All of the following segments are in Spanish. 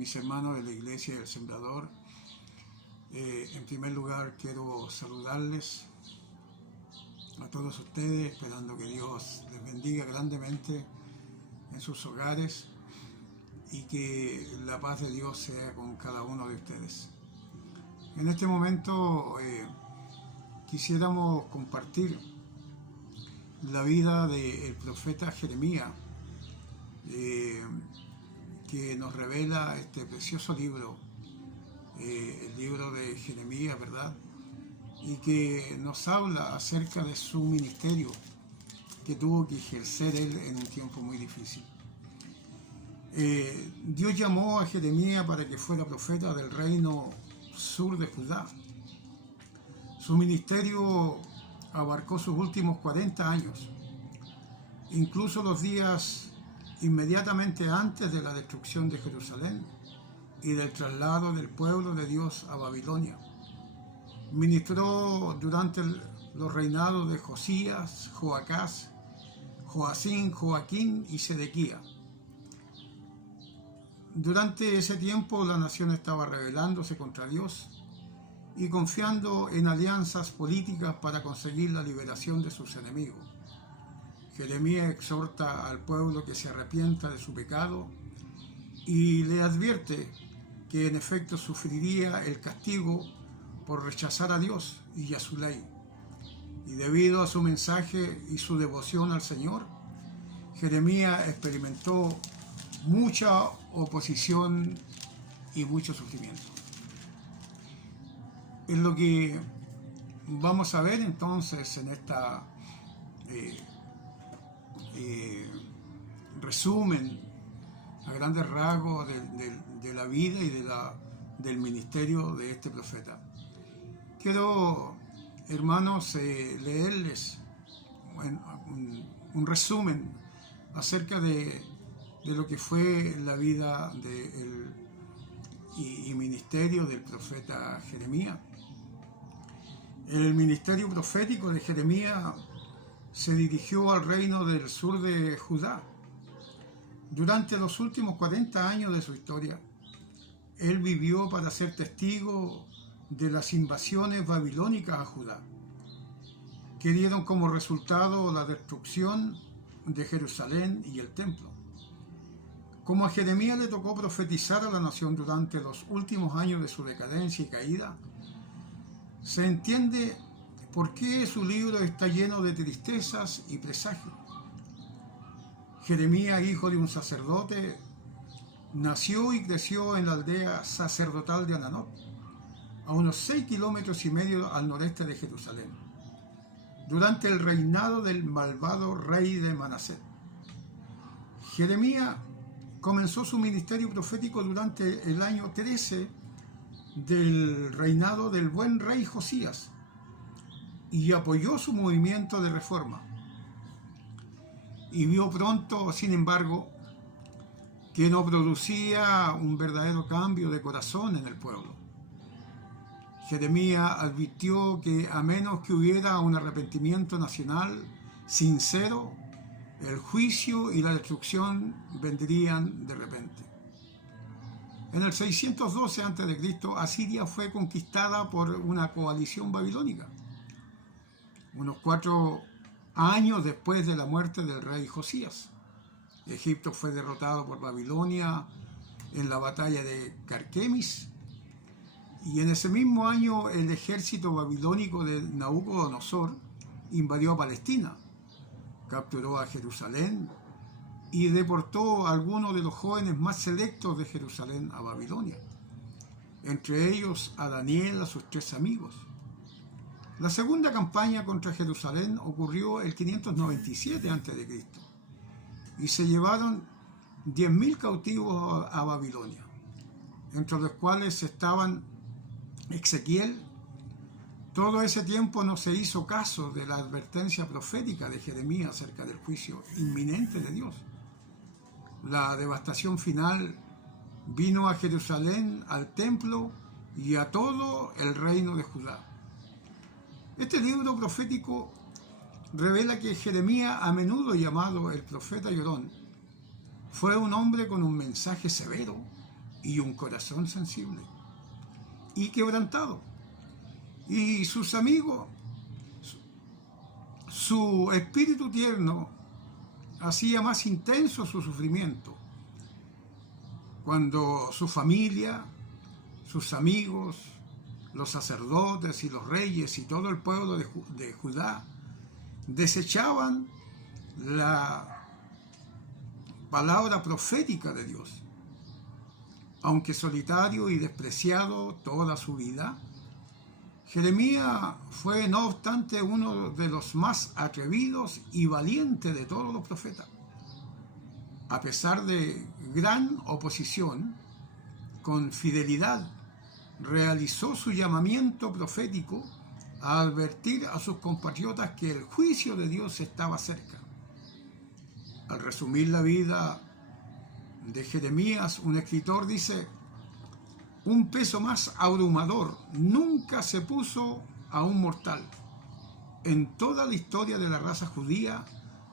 mis hermanos de la Iglesia del Sembrador. En primer lugar quiero saludarles a todos ustedes, esperando que Dios les bendiga grandemente en sus hogares y que la paz de Dios sea con cada uno de ustedes. En este momento quisiéramos compartir la vida del profeta Jeremías, que nos revela este precioso libro, el libro de Jeremías, ¿verdad? Y que nos habla acerca de su ministerio que tuvo que ejercer él en un tiempo muy difícil. Dios llamó a Jeremías para que fuera profeta del reino sur de Judá. Su ministerio abarcó sus últimos 40 años, incluso los días inmediatamente antes de la destrucción de Jerusalén y del traslado del pueblo de Dios a Babilonia. Ministró durante los reinados de Josías, Joacás, Joacín, Joaquín y Sedequía. Durante ese tiempo la nación estaba rebelándose contra Dios y confiando en alianzas políticas para conseguir la liberación de sus enemigos. Jeremías exhorta al pueblo que se arrepienta de su pecado y le advierte que en efecto sufriría el castigo por rechazar a Dios y a su ley. Y debido a su mensaje y su devoción al Señor, Jeremías experimentó mucha oposición y mucho sufrimiento. Es lo que vamos a ver entonces en esta resumen a grandes rasgos de la vida y del ministerio de este profeta. Quiero, hermanos, leerles un resumen acerca de lo que fue la vida y ministerio del profeta Jeremías. El ministerio profético de Jeremías se dirigió al reino del sur de Judá. Durante los últimos 40 años de su historia, él vivió para ser testigo de las invasiones babilónicas a Judá, que dieron como resultado la destrucción de Jerusalén y el templo. Como a Jeremías le tocó profetizar a la nación durante los últimos años de su decadencia y caída, se entiende por qué su libro está lleno de tristezas y presagios. Jeremías, hijo de un sacerdote, nació y creció en la aldea sacerdotal de Ananot, a unos 6,5 kilómetros al noreste de Jerusalén, durante el reinado del malvado rey de Manasés. Jeremías comenzó su ministerio profético durante el año 13 del reinado del buen rey Josías y apoyó su movimiento de reforma. Y vio pronto, sin embargo, que no producía un verdadero cambio de corazón en el pueblo. Jeremías advirtió que a menos que hubiera un arrepentimiento nacional sincero, el juicio y la destrucción vendrían de repente. En el 612 a.C., Asiria fue conquistada por una coalición babilónica, unos 4 años después de la muerte del rey Josías. Egipto fue derrotado por Babilonia en la batalla de Carquemis, y en ese mismo año el ejército babilónico de Nabucodonosor invadió a Palestina, capturó a Jerusalén y deportó a algunos de los jóvenes más selectos de Jerusalén a Babilonia, entre ellos a Daniel, a sus 3 amigos. La segunda campaña contra Jerusalén ocurrió el 597 a.C. y se llevaron 10,000 cautivos a Babilonia, entre los cuales estaban Ezequiel. Todo ese tiempo no se hizo caso de la advertencia profética de Jeremías acerca del juicio inminente de Dios. La devastación final vino a Jerusalén, al templo y a todo el reino de Judá. Este libro profético revela que Jeremías, a menudo llamado el profeta llorón, fue un hombre con un mensaje severo y un corazón sensible y quebrantado. Y sus amigos, su espíritu tierno hacía más intenso su sufrimiento cuando su familia, sus amigos, los sacerdotes y los reyes y todo el pueblo de Judá desechaban la palabra profética de Dios. Aunque solitario y despreciado toda su vida, Jeremías fue no obstante uno de los más atrevidos y valientes de todos los profetas. A pesar de gran oposición, con fidelidad realizó su llamamiento profético a advertir a sus compatriotas que el juicio de Dios estaba cerca. Al resumir la vida de Jeremías, un escritor dice: un peso más abrumador nunca se puso a un mortal. En toda la historia de la raza judía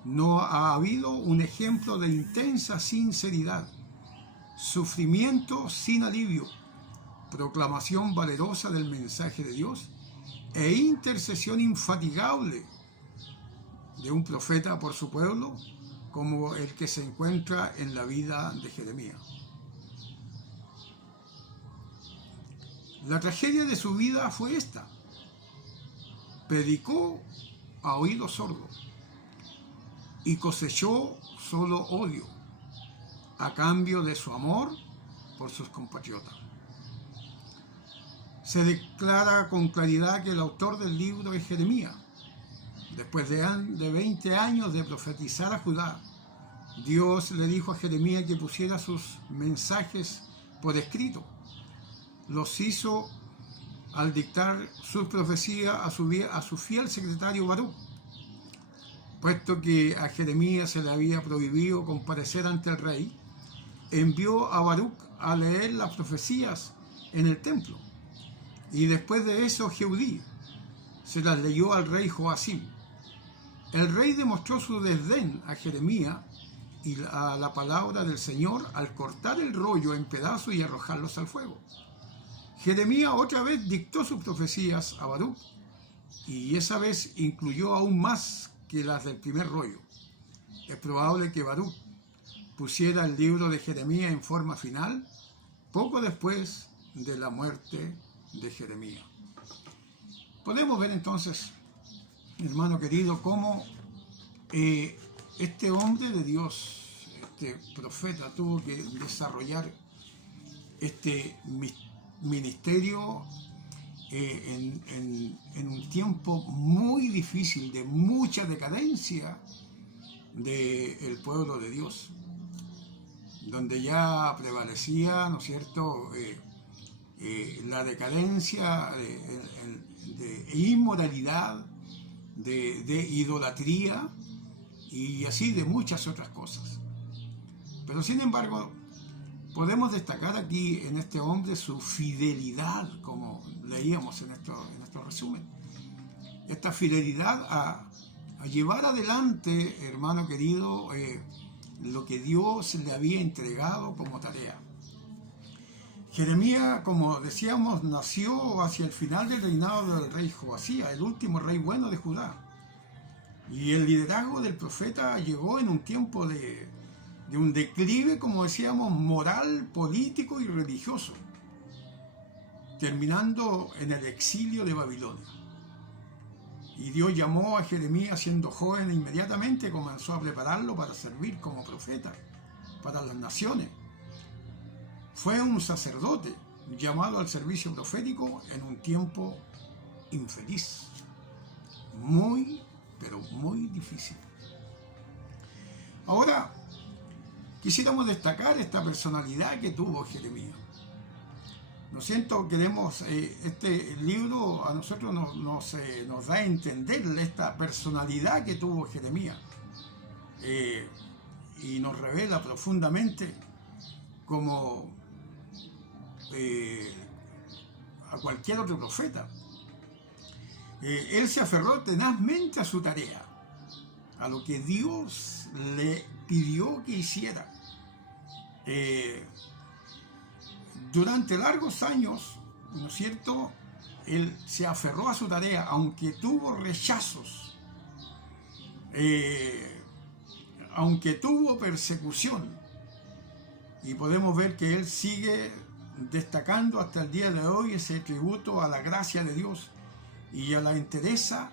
no ha habido un ejemplo de intensa sinceridad, sufrimiento sin alivio, proclamación valerosa del mensaje de Dios e intercesión infatigable de un profeta por su pueblo como el que se encuentra en la vida de Jeremías. La tragedia de su vida fue esta: predicó a oídos sordos y cosechó solo odio a cambio de su amor por sus compatriotas. Se declara con claridad que el autor del libro es Jeremías. Después de 20 años de profetizar a Judá, Dios le dijo a Jeremías que pusiera sus mensajes por escrito. Los hizo al dictar sus profecías a su fiel secretario Baruc, puesto que a Jeremías se le había prohibido comparecer ante el rey. Envió a Baruc a leer las profecías en el templo, y después de eso Jehudí se las leyó al rey Joacim. El rey demostró su desdén a Jeremías y a la palabra del Señor al cortar el rollo en pedazos y arrojarlos al fuego. Jeremías otra vez dictó sus profecías a Baruc, y esa vez incluyó aún más que las del primer rollo. Es probable que Baruc pusiera el libro de Jeremías en forma final poco después de la muerte de Jeremías. Podemos ver entonces, hermano querido, cómo este hombre de Dios, este profeta, tuvo que desarrollar este ministerio en un tiempo muy difícil, de mucha decadencia del pueblo de Dios, donde ya prevalecía, ¿no es cierto?, la decadencia de inmoralidad, de idolatría y así de muchas otras cosas. Pero sin embargo, podemos destacar aquí en este hombre su fidelidad, como leíamos en nuestro resumen. Esta fidelidad a llevar adelante, hermano querido, lo que Dios le había entregado como tarea. Jeremías, como decíamos, nació hacia el final del reinado del rey Joacías, el último rey bueno de Judá. Y el liderazgo del profeta llegó en un tiempo de un declive, como decíamos, moral, político y religioso, terminando en el exilio de Babilonia. Y Dios llamó a Jeremías siendo joven e inmediatamente comenzó a prepararlo para servir como profeta para las naciones. Fue un sacerdote llamado al servicio profético en un tiempo infeliz, muy, pero muy difícil. Ahora, quisiéramos destacar esta personalidad que tuvo Jeremías. Lo siento, queremos, este libro a nosotros nos da a entender esta personalidad que tuvo Jeremías y nos revela profundamente como a cualquier otro profeta. Él se aferró tenazmente a su tarea, a lo que Dios le pidió que hiciera. durante largos años, ¿no es cierto?, él se aferró a su tarea, aunque tuvo rechazos, aunque tuvo persecución. Y podemos ver que él sigue destacando hasta el día de hoy ese tributo a la gracia de Dios y a la entereza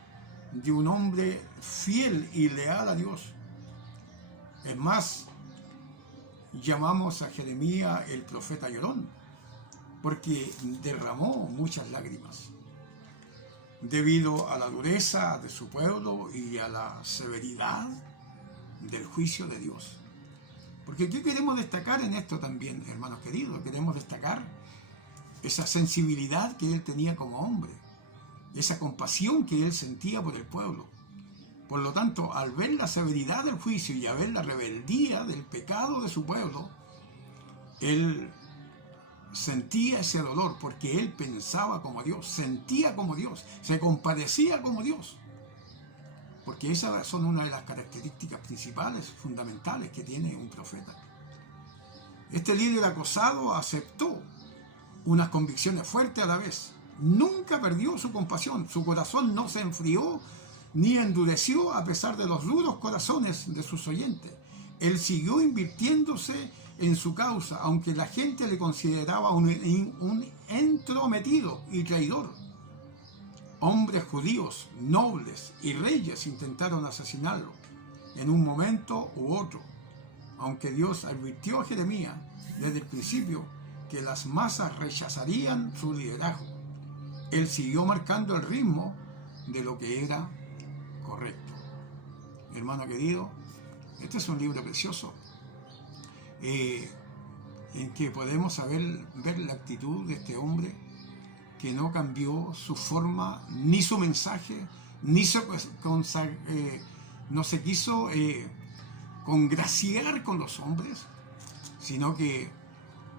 de un hombre fiel y leal a Dios. Es más, llamamos a Jeremías el profeta llorón, porque derramó muchas lágrimas debido a la dureza de su pueblo y a la severidad del juicio de Dios. Porque ¿qué queremos destacar en esto también, hermanos queridos? Queremos destacar esa sensibilidad que él tenía como hombre, esa compasión que él sentía por el pueblo. Por lo tanto, al ver la severidad del juicio y al ver la rebeldía del pecado de su pueblo, él sentía ese dolor porque él pensaba como Dios, sentía como Dios, se compadecía como Dios. Porque esas son una de las características principales, fundamentales que tiene un profeta. Este líder acosado aceptó unas convicciones fuertes a la vez. Nunca perdió su compasión, su corazón no se enfrió ni endureció a pesar de los duros corazones de sus oyentes. Él siguió invirtiéndose en su causa, aunque la gente le consideraba un entrometido y traidor. Hombres judíos, nobles y reyes intentaron asesinarlo en un momento u otro, aunque Dios advirtió a Jeremías desde el principio que las masas rechazarían su liderazgo. Él siguió marcando el ritmo de lo que era correcto. Hermano querido, este es un libro precioso en que podemos ver la actitud de este hombre que no cambió su forma, ni su mensaje, no se quiso congraciar con los hombres, sino que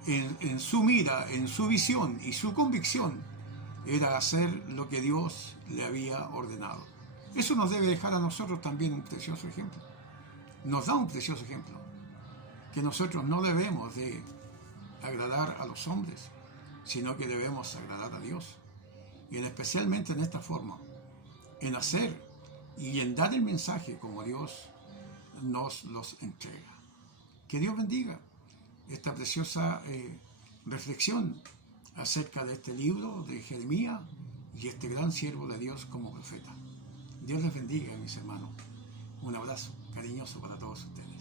en su mira, en su visión y su convicción era hacer lo que Dios le había ordenado. Eso nos debe dejar a nosotros también un precioso ejemplo. Nos da un precioso ejemplo, que nosotros no debemos de agradar a los hombres, sino que debemos agradar a Dios. Y especialmente en esta forma, en hacer y en dar el mensaje como Dios nos los entrega. Que Dios bendiga esta preciosa reflexión acerca de este libro de Jeremías y este gran siervo de Dios como profeta. Dios les bendiga, mis hermanos. Un abrazo cariñoso para todos ustedes.